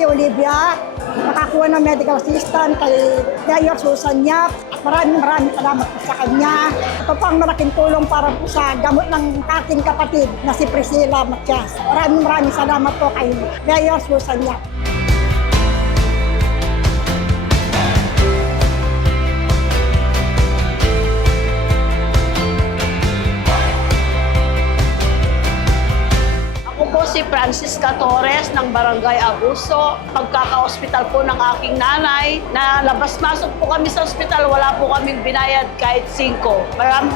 si Olivia, nakakuha ng medical assistant kay Mayor Susan Yap. Maraming salamat po sa kanya. Ito po ang malaking tulong para po sa gamot ng aking kapatid na si Priscilla Matias. Maraming salamat po kay Mayor Susan Yap. Si Francisca Torres ng Barangay Abuso. Pagkaka-hospital po ng aking nanay, na labas-masok po kami sa ospital, wala po kaming binayad kahit 5.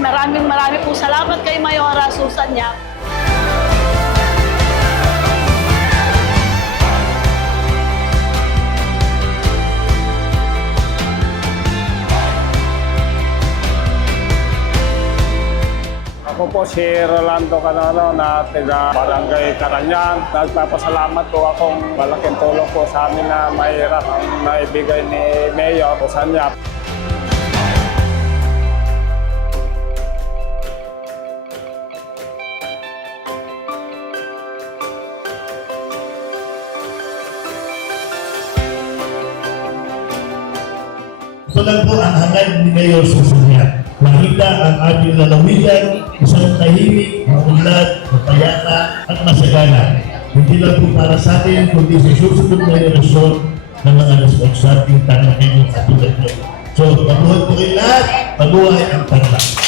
Maraming po salamat kay Mayora Susan Yap. Ako po si Rolando Canalo na taga Barangay Karanyan. Nagpapasalamat po akong malaking tulong po sa amin na mahirap ang naibigay ni Mayor Susan Yap. Ito lang po ang hangad ni Mayor Susan Yap. Makita ang ating lalawigan, isang tahimik, maunlad, mapayapa at masagana. Hindi lang po para sa atin, kundi sa susunod na henerasyon ng mga responsabling tanahin ng katulad nyo. So, mabuhay po kayo lahat, mabuhay ang Tarlac.